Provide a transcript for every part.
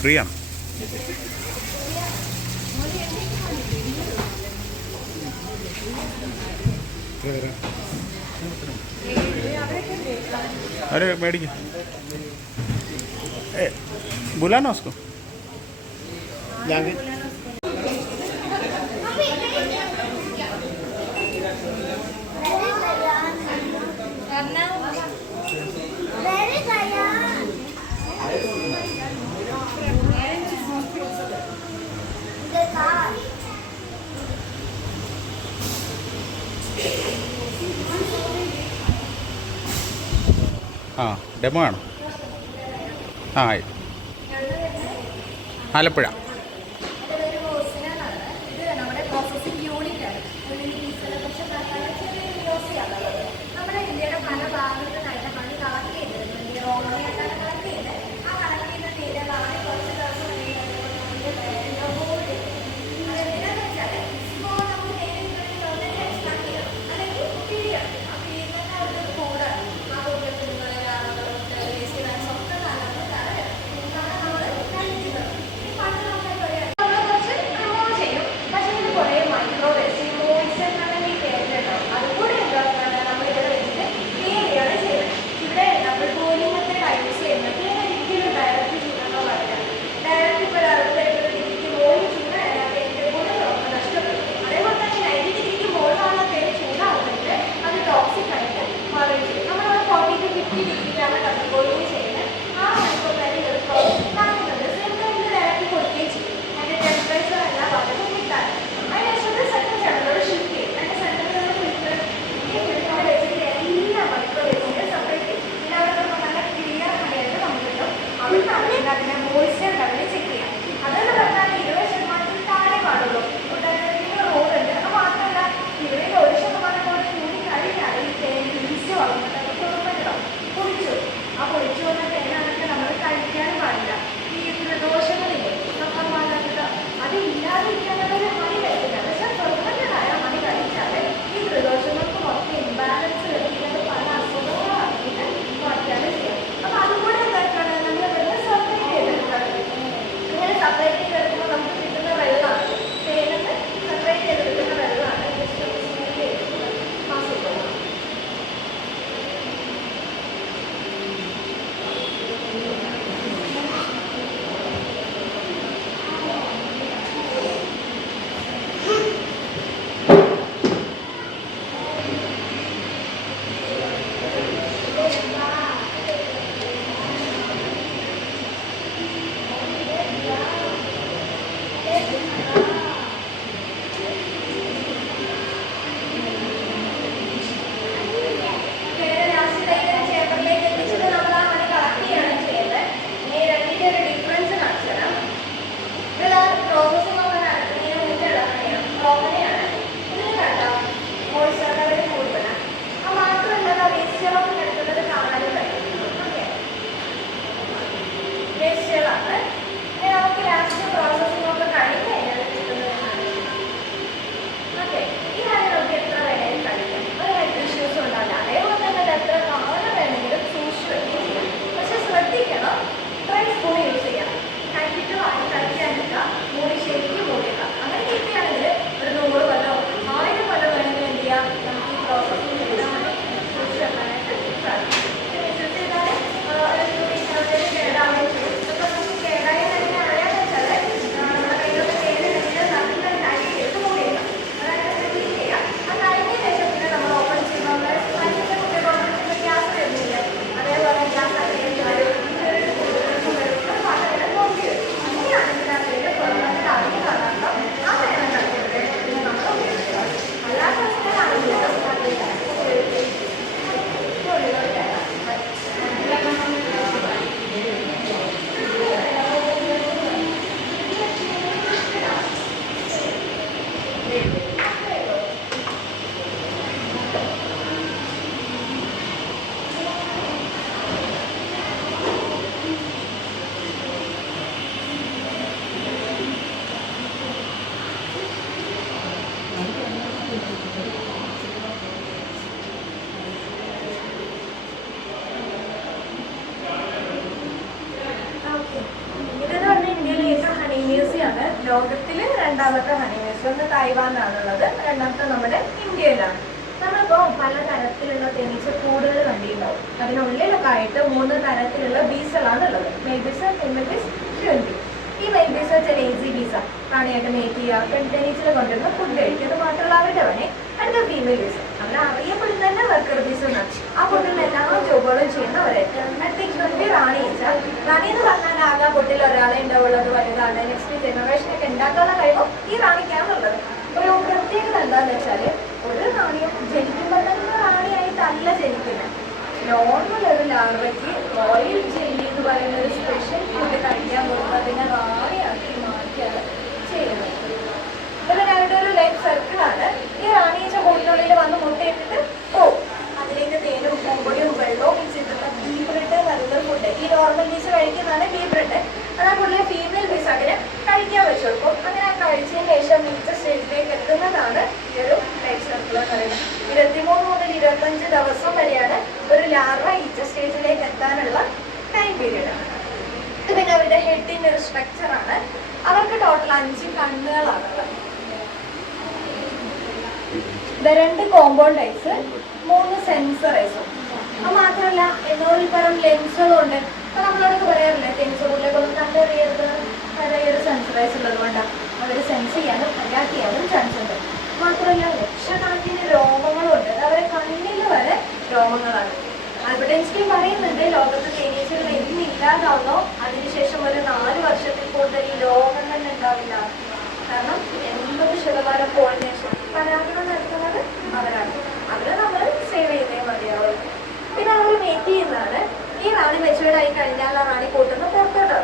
Free ആണ്. अरे മേടിക്കും. बुलाना उसको. ആ ഡെമോ ആണോ? ആ ആലപ്പുഴ. ലോകത്തില് രണ്ടാമത്തെ ഹണിബീസ്. ഒന്ന് തായ്വാനിലാണുള്ളത്, രണ്ടാമത്തെ നമ്മുടെ ഇന്ത്യയിലാണ്. നമ്മളിപ്പോ പല തരത്തിലുള്ള തേനീച്ചക്കൂടുകൾ കണ്ടിട്ടുണ്ടാവും. അതിനുള്ളിലൊക്കെ ആയിട്ട് 3 തരത്തിലുള്ള ബീസുകളാണ് ഉള്ളത്. മെയിൽ ബീസ്, ഫീമെയിൽ ബീസ്, ഡ്രോൺ ബീ. ഈ മെയിൽ ബീസ് വെച്ചാൽ ലേസി ബീസാ, റാണിയായിട്ട് മേക്ക് ചെയ്യുക, തേനീച്ചകൾ കൊണ്ടുവരുന്ന ഫുഡ് കഴിക്കുക, അത് മാത്രമല്ല അവരുടെ പണി. അടുത്ത ഫീമെയിൽ ബീസ്, അവർ അറിയപ്പെടുന്ന തന്നെ വർക്കർ ബീസ് എന്നാണ്. ആ കൂട്ടിൽ എല്ലാ ജോബുകളും ചെയ്യുന്നവരായിട്ട്. അടുത്ത ഡ്രോൺ ബീ റാണി ഈച്ച. റാണി എന്ന് പറഞ്ഞാൽ ആകെ കൂട്ടിൽ ഒരാളെ ഉണ്ടാവുള്ളത്, വലുതാണ്. നെക്സ്റ്റ് ജനറേഷനൊക്കെ ഉണ്ടാക്കാനുള്ള കഴിവും ഈ റാണിക്കാണുള്ളത്. ഒരു പ്രത്യേകത എന്താണെന്ന് വെച്ചാൽ ഒരു റാണിയും ജനിക്കുമ്പോൾ തന്നെ റാണിയായിട്ടല്ല ജനിക്കുന്നത്. നോർമൽ ഒരു ലാർവയ്ക്ക് റോയൽ ജെല്ലി എന്ന് പറയുന്ന ഒരു സ്പെഷ്യൽ ഫുഡ് കഴിക്കാൻ പോകുമ്പോൾ അതിനെ റാണിയാക്കി മാറ്റിയാണ് ചെയ്യുന്നത്. പിന്നെ അവരുടെ ഒരു ലൈഫ് സർക്കിളാണ്. ഈ റാണിയച്ച കൂട്ടിനുള്ളിൽ വന്ന് മുട്ടയിട്ടിട്ട് അതിലേക്ക് തേനും പൊടിയും വെള്ളവും മിക്സ് ചെയ്തിട്ടുള്ള ബീ ബ്രെഡ് നല്ലൊരു ഫുഡ്. ഈ നോർമൽ ബീസ് കഴിക്കുന്നതാണ് ബീ ബ്രെഡ്. അതാ കൂടുതൽ ഫീമെയിൽ ബീസ് അങ്ങനെ കഴിക്കാൻ വെച്ചു കൊടുക്കും. അങ്ങനെ കഴിച്ചതിന് ശേഷം മിക്ക സ്റ്റേജിലേക്ക് എത്തുന്നതാണ് ഈ ഒരു ലൈഫ് സർക്കിൾ എന്ന് പറയുന്നത്. 23 മുതൽ 25 ദിവസം വരെയാണ് ഒരു ലാർവ ഈച്ച സ്റ്റേജിലേക്ക് എത്താനുള്ള ടൈം പീരീഡ്. ഇത് പിന്നെ അവരുടെ ഹെഡിന്റെ ഒരു സ്ട്രക്ചറാണ്. അവർക്ക് ടോട്ടൽ 5 കണ്ണുകളാണുള്ളത്. 2 കോമ്പൗണ്ട് ഐസ്, 3 സെൻസർ ഐസും. അത് മാത്രമല്ല 800-ൽ പരം ലെൻസുകളും ഉണ്ട്. അപ്പൊ നമ്മളോടൊക്കെ പറയാറില്ലേ തേനീച്ചക്കൂട്ടിലേക്ക് ഒന്നും കണ്ടെറിയരുത്, ഒരു സെൻസർ ഐസ് ഉള്ളത് കൊണ്ടാണ് അവർ സെൻസ് ചെയ്യാനും അറ്റാക്ക് ചെയ്യാനും ചാൻസ് ഉണ്ട്. മാത്രമല്ല ലക്ഷക്കണക്കിന് രോമങ്ങളുണ്ട്. അവരെ കണ്ണിൽ വരെ രോമങ്ങളാണ്. ആൽബർട്ട് ഐൻസ്റ്റീൻ പറയുന്നുണ്ട് ലോകത്ത് തേനീച്ചകൾ എന്നില്ലാതാവുന്നോ അതിനുശേഷം ഒരു 4 വർഷത്തിൽ കൂടുതൽ ഈ രോഗം തന്നെ ഉണ്ടാവില്ല. കാരണം 80% പോളിനേഷൻ പരാഗണം നടത്തുന്നത് അവരാണ്. അവരെ നമ്മൾ സേവ് ചെയ്തേ മതിയാവും. പിന്നെ അവർ മേക്ക് ചെയ്യുന്നതാണ്. ഈ റാണി മെച്ചുവേർഡ് ആയി കഴിഞ്ഞാൽ ആ റാണി കൂട്ടുന്ന പുറത്തോട്ട്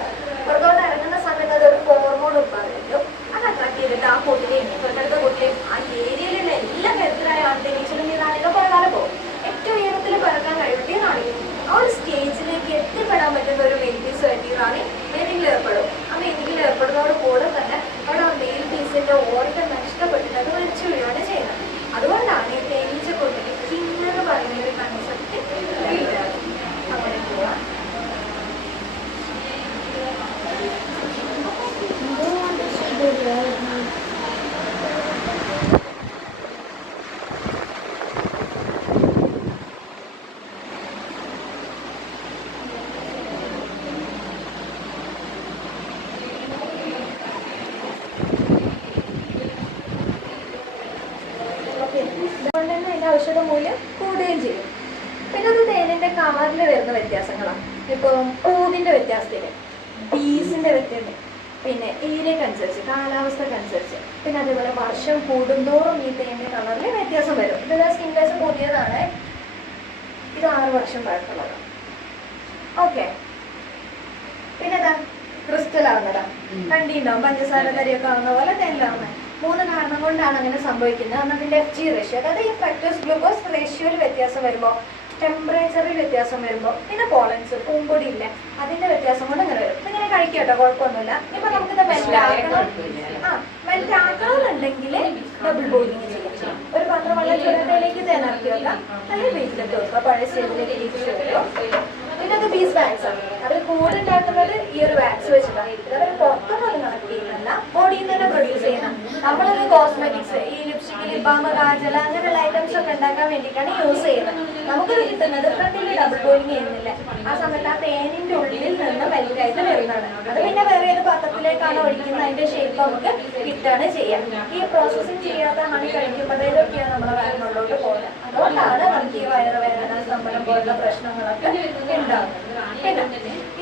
ഇറങ്ങുന്ന സമയത്ത് അതൊരു ഹോർമോൺ ഉത്പാദിപ്പിക്കും. അത് അട്രാക്ട് ചെയ്തിട്ട് ആ കൂട്ടിലെയും തൊട്ടടുത്ത കൂട്ടിലെയും ആ ഏരിയയിലുള്ള എല്ലാ തരത്തിലായ ആൺതേനീച്ചകളും ഈ റാണിയുടെ പുറകാലെ പോകും. ഏറ്റവും ഉയരത്തിൽ പറക്കാൻ കഴിവുള്ള ഈ റാണി ആ ഒരു സ്റ്റേജിലേക്ക് എത്തിപ്പെടാൻ പറ്റുന്ന ഒരു മെയിൽ പീസുമായിട്ട് ഈ റാണി മെയിനിങ്ങിൽ ഏർപ്പെടും. ആ മെയിനിങ്ങിൽ ഏർപ്പെടുന്നതോട് കൂടെ തന്നെ അവിടെ ആ മെയിൽ പീസിന്റെ ഓർഗൻ നഷ്ടപ്പെട്ടിട്ട് അത് വലിച്ചു വീഴുകയാണ് ചെയ്യുന്നത്. അതുകൊണ്ടാണ് ഈ തേനീച്ച കൂട്ടിൽ കിന്നർ പറയുന്ന ഒരു കൺസെപ്റ്റ് വീഴാറ്. അങ്ങനെ പോവാം. അതുകൊണ്ട് തന്നെ അതിന്റെ ഔഷധ മൂല്യം കൂടുകയും ചെയ്യും. പിന്നെ അത് തേനിന്റെ കളറിൽ വരുന്ന വ്യത്യാസങ്ങളാണ്. ഇപ്പൊ പൂവിന്റെ വ്യത്യാസത്തില്, ബീസിന്റെ വ്യത്യാസം, പിന്നെ ഏരിയക്കനുസരിച്ച്, കാലാവസ്ഥക്കനുസരിച്ച്, പിന്നെ അതേപോലെ വർഷം കൂടുന്തോറും ഈ തേനിന്റെ കളറിൽ വ്യത്യാസം വരും. ഇത് സ്കിൻ ടൈസ് പുതിയതാണ്. ഇത് 6 വർഷം പഴക്കമുള്ളതാണ്. ഓക്കെ. പിന്നെ എന്താ ക്രിസ്റ്റൽ ആവുന്നതാ, കണ്ടിണ്ടാവും പഞ്ചസാര തരിയൊക്കെ ആവുന്ന പോലെ തേനിലാവുന്നത്. 3 കാരണം കൊണ്ടാണ് അങ്ങനെ സംഭവിക്കുന്നത്. അതിന്റെ FG റേഷ്യോ, അതായത് ഈ ഫ്രക്ടോസ് ഗ്ലൂക്കോസ് റേഷ്യോയിൽ വ്യത്യാസം വരുമ്പോൾ, ടെമ്പറേച്ചറിൽ വ്യത്യാസം വരുമ്പോൾ, പിന്നെ പോളൻസ് പൂമ്പൊടി ഇല്ല അതിന്റെ വ്യത്യാസം കൊണ്ട് അങ്ങനെ വരും. ഇതിങ്ങനെ കഴിക്കട്ടോ, കുഴപ്പമൊന്നുമില്ല. ഇപ്പൊ നമുക്കിത് മെൽറ്റ് ആക്കണമെന്നുണ്ടെങ്കിൽ ഡബിൾ ബോയിലിംഗ് ചെയ്യാം. ഒരു പാത്രം വെള്ളം ചൂടത്തേലേക്ക് തേനാക്കി വെക്കാം, അല്ലെങ്കിൽ ബീച്ചിലേക്ക് വെക്കുക, പഴയ സ്റ്റേജിലേക്ക് തിരിച്ചു വെക്കുക. പിന്നെ അത് ബീസ് വാക്സ് ആണ്. അവർ കൂടുണ്ടാക്കുന്നത് ഈ ഒരു വാക്സ് വെച്ചിട്ടാണ്. അവർ പുറത്തൊന്നും കണക്ട് ചെയ്യുന്നില്ല, ബോഡിയിൽ നിന്ന് തന്നെ പ്രൊഡ്യൂസ് ചെയ്യുന്ന. നമ്മളൊരു കോസ്മെറ്റിക്സ്, ഈ ലിപ്സ്റ്റിക്, ലിബാമ, കാജല അങ്ങനെയുള്ള ഐറ്റംസ് ഒക്കെ ഉണ്ടാക്കാൻ വേണ്ടിയിട്ടാണ് യൂസ് ചെയ്യുന്നത്. നമുക്കത് കിട്ടുന്നത് ഫ്രണ്ടിൽ ഡബിൾ ബോയിലിംഗ് ചെയ്യുന്നില്ല. ആ സമയത്ത് ആ തേനിന്റെ ഉള്ളിൽ നിന്ന് മെൽറ്റായിട്ട് വരുന്നതാണ്. അത് പിന്നെ വേറെ ഏത് പാത്രത്തിലേക്കാണ് ഒഴിക്കുന്നത് അതിന്റെ ഷേപ്പ് നമുക്ക് കിട്ടാണ് ചെയ്യാം. ഈ പ്രോസസ്സിങ് ചെയ്യാത്ത ഹണി കഴിക്കുമ്പോഴേക്കൊക്കെയാണ് നമ്മുടെ വയറിനുള്ളോട്ട് പോകുന്നത്. അതുകൊണ്ടാണ് നമുക്ക് ഈ വയറുവേദന, സ്തംഭനം പോലുള്ള പ്രശ്നങ്ങളൊക്കെ ഉണ്ടാകുന്നത്. പിന്നെ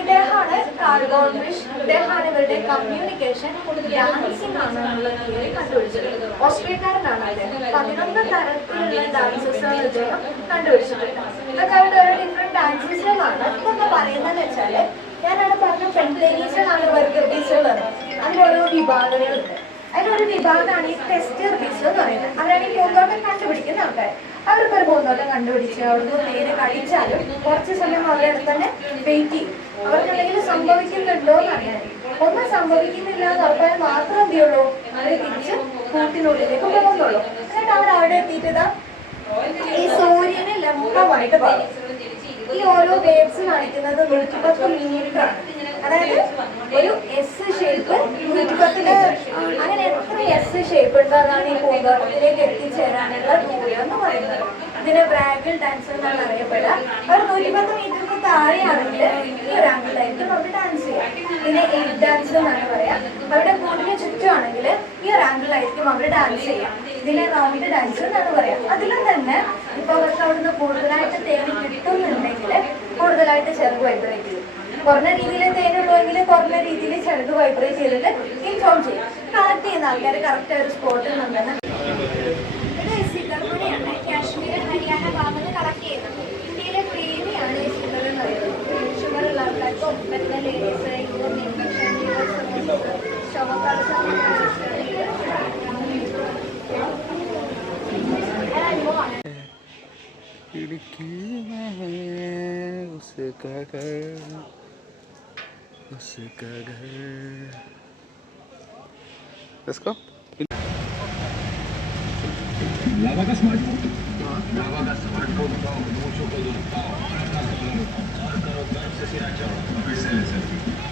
ഇദ്ദേഹമാണ് കാർഗോൺ ഫിഷ്. ഇദ്ദേഹമാണ് ഇവരുടെ കമ്മ്യൂണിക്കേഷൻ ഡാൻസിങ് ആണെന്നുള്ള തിയറി കണ്ടുപിടിച്ചത്. ഓസ്ട്രേലിയക്കാരനാണ് അദ്ദേഹം. 11 തരത്തിലുള്ള ഡാൻസസാണ് ഇദ്ദേഹം കണ്ടുപിടിച്ചിട്ടുണ്ട്. അതൊക്കെ അവരുടെ ഓരോ ഡിഫറെന്റ് ഡാൻസസുകളാണ്. ഇതൊക്കെ പറയുന്നതെന്ന് വെച്ചാല്, ഞാനവിടെ പറഞ്ഞ പെൺതേനീച്ചകളാണ് വർക്കർ ബീസുകൾ. അതിലോരോ വിഭാഗങ്ങളുണ്ട്. അതിലൊരു വിഭാഗമാണ് ഈ ടെസ്റ്റർ ബീസ് എന്ന് പറയുന്നത്. അവരാണ് ഈ പൂന്തോട്ടം കണ്ടുപിടിക്കുന്ന ആൾക്കാർ. അവർക്കൊരു പൂന്തോട്ടം കണ്ടുപിടിച്ച് അവിടുന്ന് തേന് കഴിച്ചാലും കുറച്ച് സമയം അവരുടെ അടുത്ത് തന്നെ വെയിറ്റ് ചെയ്യും. അവർക്ക് എന്തെങ്കിലും സംഭവിക്കുന്നുണ്ടോ എന്ന് അറിയാൻ. ഒന്നും സംഭവിക്കുന്നില്ല എന്ന് ഉറപ്പാൽ മാത്രം എന്ത് ചെയ്യുള്ളൂ, അവർ തിരിച്ച് കൂട്ടിനുള്ളിലേക്ക് പോകുന്നുള്ളൂ. എന്നിട്ട് അവർ അവിടെ എത്തിയിട്ട് ഈ സൂര്യനെ ലംബമായിട്ട് പറയും. ഈ ഓരോ വേവ്സ് കാണിക്കുന്നത് 110 മീറ്റർ ആണ്. അതായത് ഒരു എസ് ഷേപ്പ് 110 അങ്ങനെ എത്ര എസ് ഷേപ്പ് ഉണ്ടോ അതാണ് ഈ പൂന്തോട്ടത്തിലേക്ക് എത്തിച്ചേരാനുള്ള ദൂരം എന്ന് പറയുന്നത്. ഇതിനെ ബ്രാഗിൾ ഡാൻസ് എന്നാണ് അറിയപ്പെടുക. ഒരു 110 മീറ്ററിന് താഴെയാണെങ്കിൽ ഈ ഒരു ആംഗിളായിരിക്കും അവർ ഡാൻസ് ചെയ്യാം. ഇതിനെ 8 ഡാൻസ് എന്നാണ് പറയാം. അവരുടെ കൂടിന് ചുറ്റുമാണെങ്കിൽ ഈ ഒരു ആംഗിളായിരിക്കും അവർ ഡാൻസ് ചെയ്യാം. ഇതിനെ റൗണ്ട് ഡാൻസ് എന്നാണ് പറയാം. അതിലും തന്നെ ഇപ്പൊ അവർക്ക് അവിടുന്ന് കൂടുതലായിട്ട് തേന് കിട്ടുന്നുണ്ടെങ്കിൽ കൂടുതലായിട്ട് ചെറുത് വൈബ്രേറ്റ് ചെയ്യും. കുറഞ്ഞ രീതിയിൽ തേനുള്ളൂവെങ്കിൽ കുറഞ്ഞ രീതിയിൽ ചെറുത് വൈബ്രേറ്റ് ചെയ്തിട്ട് ഇൻഫോം ചെയ്യും. കളക്ട് ചെയ്യുന്ന ആൾക്കാർ കറക്റ്റ് ഒരു സ്പോട്ടിൽ നിന്നാണ്. ഇത് സിഗർമണിയാണ്. കാശ്മീർ ഹരിയാന ഭാഗത്ത് കളക്ട് ചെയ്യുന്നത്. ഇന്ത്യയിലെ പ്രീമിയാണ് ഈ ഷുഗർ എന്ന് പറയുന്നത്. ഷുഗർ ഉള്ള ആൾക്കാർക്കും മറ്റുള്ള ladies urine infection Let's go. लावा का स्मार्टफोन का नमो शो कर दो। और अपना फिर से ले सकते